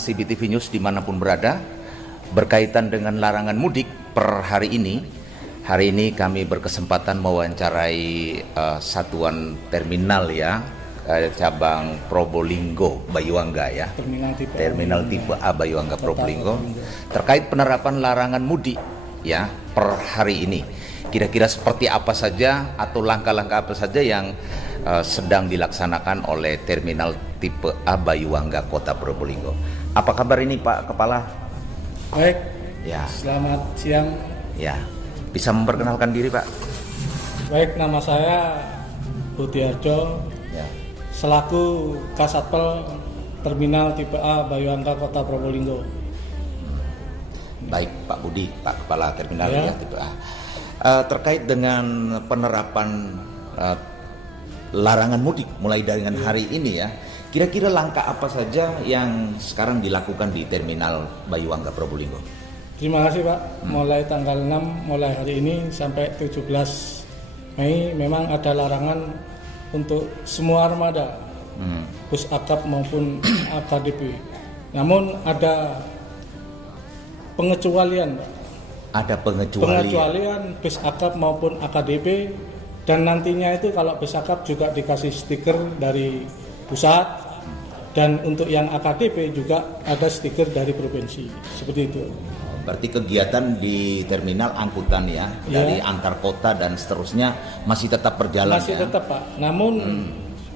CBTV News dimanapun berada, berkaitan dengan larangan mudik per hari ini. Hari ini kami berkesempatan mewawancarai satuan terminal ya, cabang Probolinggo Bayuangga ya, terminal tipe A Bayuangga Probolinggo, terkait penerapan larangan mudik ya per hari ini. Kira-kira seperti apa saja atau langkah-langkah apa saja yang sedang dilaksanakan oleh terminal tipe A Bayuangga Kota Probolinggo. Apa kabar ini Pak Kepala? Baik. Ya. Selamat siang. Ya. Bisa memperkenalkan diri Pak? Baik, nama saya Budiarjo. Ya. Selaku Kasatpel Terminal Tipe A Bayuangga Kota Probolinggo. Baik Pak Budi, Pak Kepala Terminal ya Tipe A. Terkait dengan penerapan larangan mudik mulai dengan hari ini ya, kira-kira langkah apa saja yang sekarang dilakukan di terminal Bayuangga Probolinggo? Terima kasih Pak. Mulai tanggal 6, mulai hari ini sampai 17 Mei memang ada larangan untuk semua armada, bus akap maupun AKDP. Namun ada pengecualian Pak. Ada pengecualian bus akap maupun AKDP. Dan nantinya itu kalau bus akap juga dikasih stiker dari pusat, dan untuk yang AKDP juga ada stiker dari provinsi, seperti itu. Berarti kegiatan di terminal angkutan ya, dari antar kota dan seterusnya masih tetap berjalan. Masih tetap Pak. Namun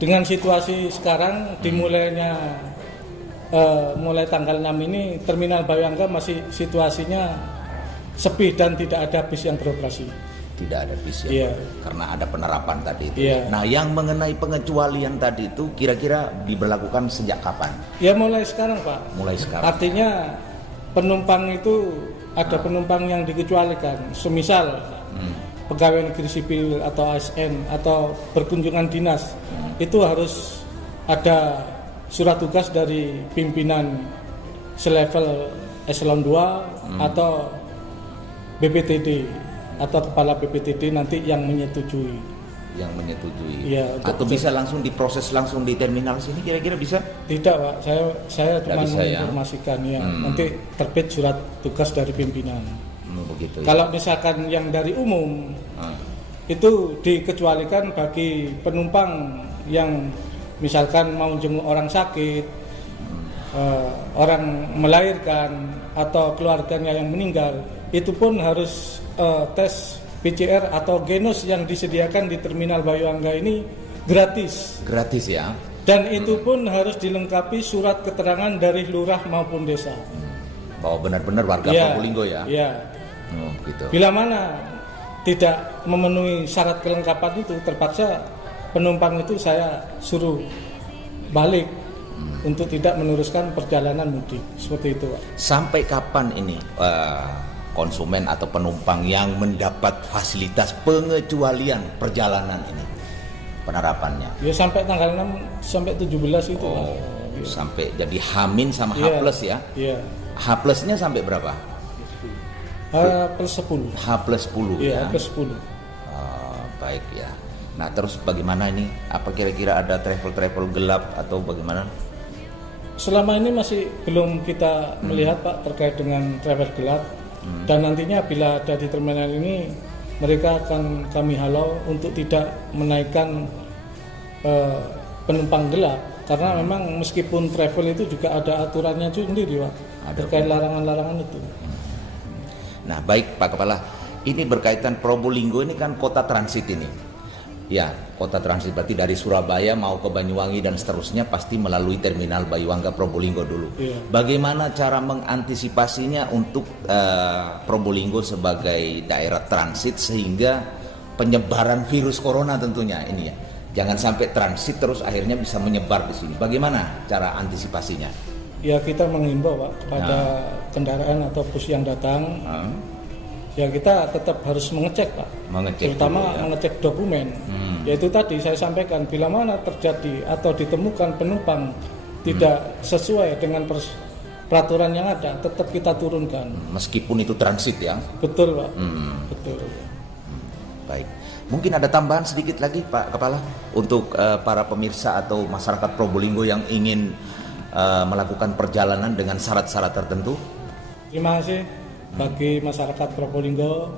dengan situasi sekarang dimulainya mulai tanggal 6 ini terminal Bayuangga masih situasinya sepi dan tidak ada bis yang beroperasi. Tidak ada bis ya, karena ada penerapan tadi itu. Nah, yang mengenai pengecualian tadi itu kira-kira diberlakukan sejak kapan? Ya mulai sekarang Pak. Mulai sekarang. Artinya penumpang itu ada penumpang yang dikecualikan. Semisal pegawai negeri sipil atau ASN atau berkunjungan dinas, itu harus ada surat tugas dari pimpinan selevel eselon 2 atau BPTD atau kepala BPTD nanti yang menyetujui. Ya, atau bisa langsung diproses langsung di terminal sini, kira-kira bisa? Tidak Pak, saya cuma menginformasikan ya. Nanti terbit surat tugas dari pimpinan. Begitu. Kalau misalkan yang dari umum itu dikecualikan bagi penumpang yang misalkan mau jenguk orang sakit, orang melahirkan atau keluarganya yang meninggal, itu pun harus tes PCR atau genus yang disediakan di terminal Bayuangga ini gratis. Gratis ya. Dan itu pun harus dilengkapi surat keterangan dari lurah maupun desa. Bahwa benar-benar warga Probolinggo ya. Iya. Gitu. Bila mana tidak memenuhi syarat kelengkapan itu, terpaksa penumpang itu saya suruh balik untuk tidak meneruskan perjalanan mudik. Seperti itu Pak. Sampai kapan ini konsumen atau penumpang yang mendapat fasilitas pengecualian perjalanan ini penerapannya? Ya sampai tanggal 6 sampai 17 itu. Sampai jadi H- sama H+ ya? Iya. H+-nya sampai berapa? H+10. H+10 ya? H+10. Baik ya. Nah terus bagaimana ini? Apa kira-kira ada travel gelap atau bagaimana? Selama ini masih belum kita melihat Pak terkait dengan travel gelap. Dan nantinya bila ada di terminal ini, mereka akan kami halau untuk tidak menaikkan penumpang gelap, karena memang meskipun travel itu juga ada aturannya sendiri Pak, terkait larangan-larangan itu. Nah baik Pak Kepala, ini berkaitan Probolinggo ini kan kota transit ini. Ya, kota transit berarti dari Surabaya mau ke Banyuwangi dan seterusnya pasti melalui terminal Bayuangga Probolinggo dulu. Bagaimana cara mengantisipasinya untuk Probolinggo sebagai daerah transit sehingga penyebaran virus corona tentunya ini ya. Jangan sampai transit terus akhirnya bisa menyebar di sini. Bagaimana cara antisipasinya? Ya kita mengimbau Pak kepada kendaraan atau bus yang datang. Ya kita tetap harus mengecek Pak, terutama mengecek dokumen. Yaitu tadi saya sampaikan, bila mana terjadi atau ditemukan penumpang tidak sesuai dengan peraturan yang ada, tetap kita turunkan. Meskipun itu transit ya? Betul Pak. Betul. Baik, mungkin ada tambahan sedikit lagi Pak Kepala untuk para pemirsa atau masyarakat Probolinggo yang ingin melakukan perjalanan dengan syarat-syarat tertentu? Terima kasih bagi masyarakat Probolinggo,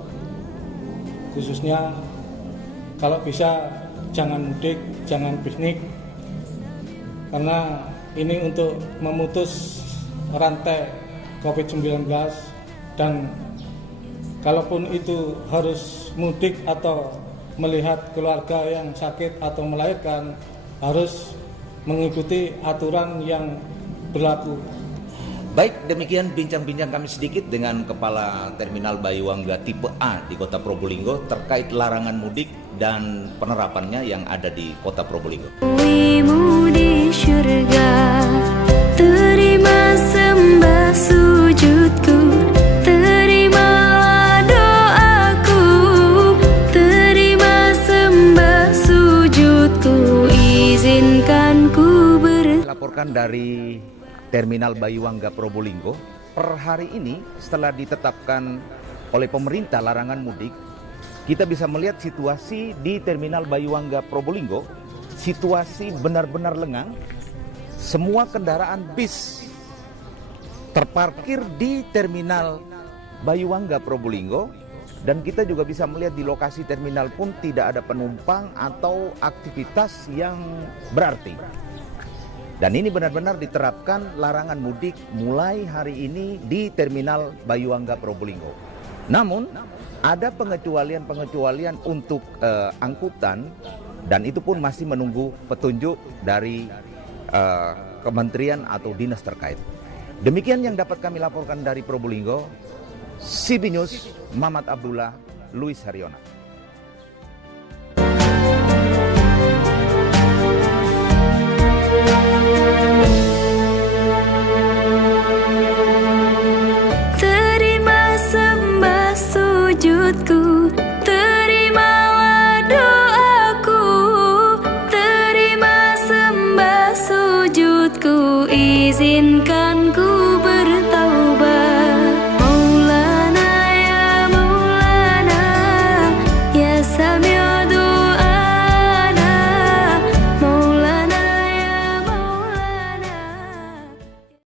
khususnya kalau bisa jangan mudik, jangan piknik, karena ini untuk memutus rantai COVID-19, dan kalaupun itu harus mudik atau melihat keluarga yang sakit atau melahirkan, harus mengikuti aturan yang berlaku. Baik, demikian bincang-bincang kami sedikit dengan Kepala Terminal Bayuangga Tipe A di Kota Probolinggo terkait larangan mudik dan penerapannya yang ada di Kota Probolinggo. Wimu di syurga, terima sembah sujudku, terima doaku, terima sembah sujudku, izinkan ku Laporkan dari Terminal Bayuangga Probolinggo, per hari ini setelah ditetapkan oleh pemerintah larangan mudik, kita bisa melihat situasi di Terminal Bayuangga Probolinggo. Situasi benar-benar lengang. Semua kendaraan bis terparkir di Terminal Bayuangga Probolinggo, dan kita juga bisa melihat di lokasi terminal pun tidak ada penumpang atau aktivitas yang berarti. Dan ini benar-benar diterapkan larangan mudik mulai hari ini di Terminal Bayuangga Probolinggo. Namun ada pengecualian untuk angkutan, dan itu pun masih menunggu petunjuk dari kementerian atau dinas terkait. Demikian yang dapat kami laporkan dari Probolinggo. CB News, Mamat Abdullah, Luis Haryono.